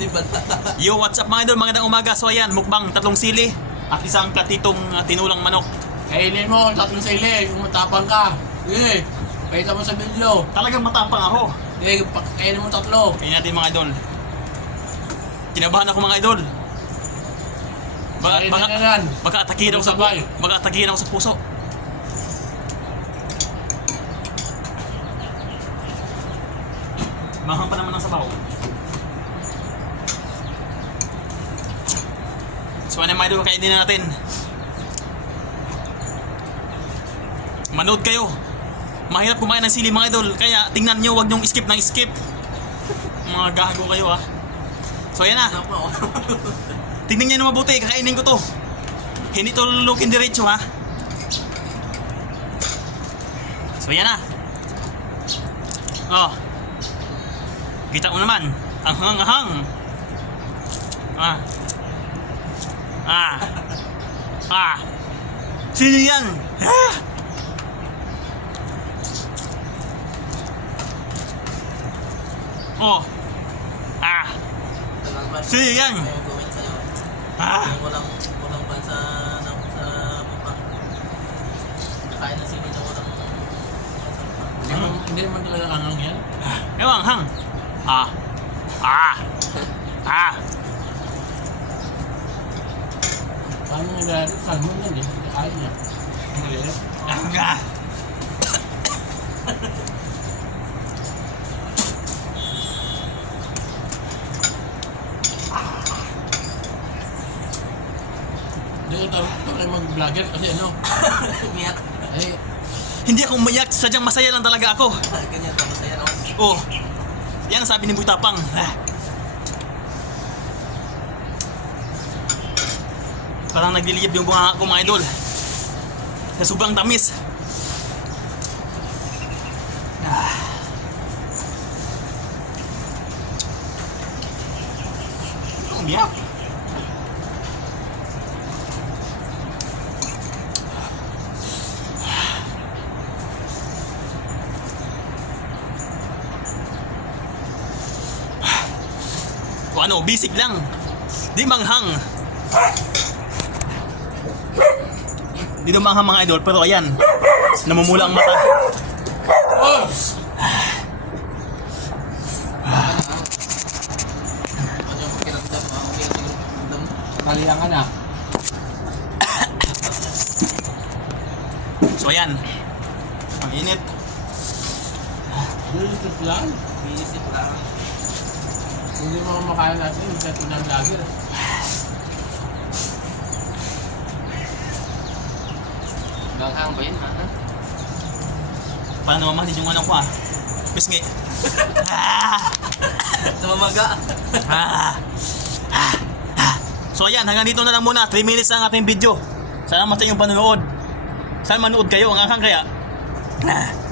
Di ba? Yo, what's up mga idol? Magandang umaga. So ayan, mukbang tatlong sili at isang platitong tinulang manok. Kainin mo, tatlong sili. Kung matapang ka. Sige. Pakita mo sa video. Talagang matapang ako. Sige, kainin mo tatlo. Kaya natin mga idol. Kinabahan ako mga idol. Kainin na yan. Baka-atakihin ako sa Sabay. baka-atakihin ako sa puso. Mahang pa naman ang sabaw. So ano mga idol, kainin na natin. Manood kayo. Mahirap kumain ng sili mga idol. Kaya tingnan nyo, huwag nyong skip ng skip. Mga gago kayo ah. So ayan na. Tingnan nyo na mabuti, kakainin ko to. Hindi to lulukin diretso ha. So ayan na. Oh. Kita mo naman. Ang hang-hang. Ah. Ah. Ah. Sino yan? Ah. Oh. Ah. Sino yan? Ah. Walang bansa sa mapa. Kain ng sili na walang Hindi naman talaga hangang yan. Ewan, hang. Ah. Ah. Ah. Paano naglalaro? Salmon yan eh. Kain niya. Maliit. Ah. Hindi ko tayo mag-vlogger kasi ano. umiyak. Eh, Hindi ako umayak, sadyang masaya lang talaga ako. Ganyan, tapos ayan ako. Oh. Yan ang sabi ni Butapang. Ah. Parang nagliliyab yung bunga ko mga idol. Sa sobrang tamis. Ah. Umiyak. O ano, bisig lang. Di manghang. Di na manghang mga idol, pero ayan. Namumula ang mata. oh! Ano yung pakiramdam? Umiyak siguro pakiramdam. Kalihan ka na. So ayan. Ang init. Dito lang. Binisip lang. Hindi mo kumakain natin. Hindi ito ng vlogger. Ganghang ba yun? Ha? Paano mamahalin yung ano ko ah. Pisngi. Ah! Namamaga. Ah! Ah! Ah! So ayan, hanggang dito na lang muna. 3 minutes ang ating video. Salamat sa inyong panonood. Sana manood kayo. Ang anghang kaya. Ah!